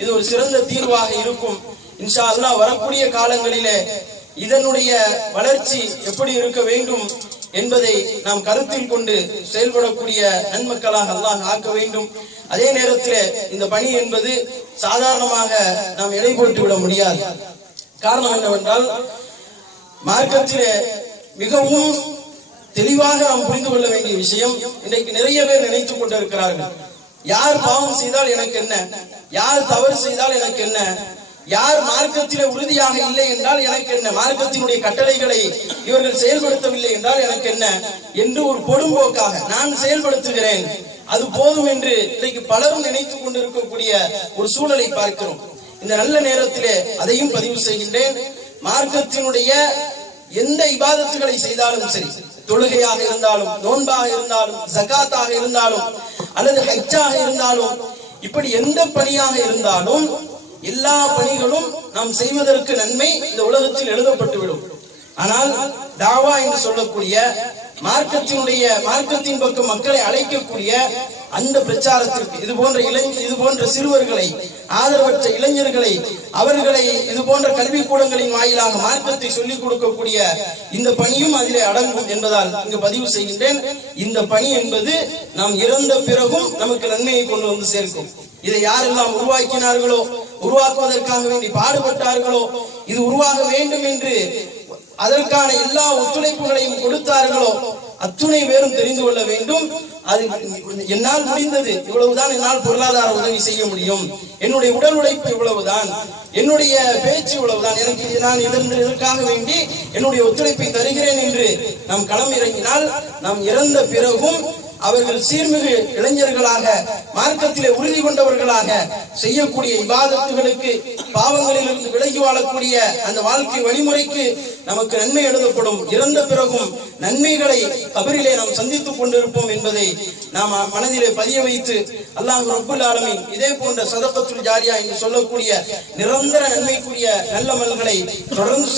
இது ஒரு சிறந்த தீர்வாக இருக்கும். இன்ஷா அல்லா வரக்கூடிய காலங்களிலே இதனுடைய வளர்ச்சி எப்படி இருக்க வேண்டும் என்பதை நாம் கருத்தில் கொண்டு செயல்படக்கூடிய நன்மக்களாக அல்லாஹ் ஆக்க வேண்டும். அதே நேரத்தில் இந்த பணி என்பது சாதாரணமாக நாம் எடை போட்டு விட முடியாது. காரணம் என்னவென்றால் மார்க்கத்தில் மிகவும் தெளிவாக நாம் புரிந்து கொள்ள வேண்டிய விஷயம் இன்றைக்கு நிறைய பேர் நினைத்துக் கொண்டிருக்கிறார்கள். யார் பாவம் செய்தால் எனக்கு என்ன? யார் தவறு செய்தால் எனக்கு என்ன? யார் மார்க்கத்திலே உறுதியாக இல்லை என்றால் எனக்கு என்ன? மார்க்கத்தினுடைய கட்டளைகளை இவர்கள் செயல்படுத்தவில்லை என்றால் எனக்கு என்ன? என்று ஒரு பொடும்போக்காக நான் செயல்படுத்துகிறேன். அது போதும் என்று இன்றைக்கு பலரும் நினைத்துக் கொண்டிருக்கக்கூடிய ஒரு சூழலை பார்க்கிறோம். இந்த நல்ல நேரத்திலே அதையும் பதிவு செய்கின்றேன். மார்க்கத்தினுடைய எந்த இபாதத்துகளை செய்தாலும் சரி தொழுகையாக இருந்தாலும் நோன்பாக இருந்தாலும் ஜகாத்தாக இருந்தாலும் அல்லது ஹஜ்ஜாக இருந்தாலும் இப்படி எந்த பணியாக இருந்தாலும் எல்லா பணிகளும் நாம் செய்வதற்கு நன்மை இந்த உலகத்தில் எழுதப்பட்டுவிடும். ஆனால் தாவா என்று சொல்லக்கூடிய மார்க்கத்தினுடைய மார்க்கத்தின் பக்கம் மக்களை அழைக்கக்கூடிய அந்த பிரச்சாரத்திற்கு இது போன்ற இளைஞ இது போன்ற சிறுவர்களை ஆதரவற்ற இளைஞர்களை அவர்களை இது போன்ற கல்விக்கூடங்களின் வாயிலாக மார்க்கத்தை சொல்லிக் கொடுக்கக்கூடிய இந்த பணியும் அதிலே அடங்கும் என்பதால் இங்கு பதிவு செய்கின்றேன். இந்த பணி என்பது நாம் இறந்த பிறகும் நமக்கு நன்மையை கொண்டு வந்து சேர்க்கும். இதை யாரெல்லாம் உருவாக்கினார்களோ உருவாக்குவதற்காக வேண்டி பாடுபட்டார்களோ இது உருவாக வேண்டும் என்று அதற்கான எல்லா ஒத்துழைப்புகளையும் கொடுத்தார்களோ அத்துணை பேரும் தெரிந்து கொள்ள வேண்டும். அது என்னால் முடிந்தது. இவ்வளவுதான் என்னால் பொருளாதார உதவி செய்ய முடியும். என்னுடைய உடல் உழைப்பு இவ்வளவுதான். என்னுடைய பேச்சு இவ்வளவுதான். எனக்கு நான் இதற்கு இதற்காக வேண்டி என்னுடைய ஒத்துழைப்பை தருகிறேன் என்று நாம் களம் இறங்கினால் நாம் இறந்த பிறகும் அவர்கள் சீர்மிகு இளைஞர்களாக மார்க்கத்திலே உறுதி கொண்டவர்களாக செய்யக்கூடிய விவாதத்துகளுக்கு பாவங்களிலிருந்து விலகி வாழக்கூடிய அந்த வாழ்க்கை வழிமுறைக்கு நமக்கு நன்மை எழுதப்படும். இறந்த பிறகும் நன்மைகளை கபரிலே நாம் சந்தித்துக் கொண்டிருப்போம் என்பதை நாம் மனதிலே பதிய வைத்து அல்லாஹ் ரப்புல் ஆலமின் இதே போன்ற சதப்பத்துல் ஜாரியா என்று சொல்லக்கூடிய நிரந்தர நன்மைக்குரிய நல்ல மல்களை தொடர்ந்து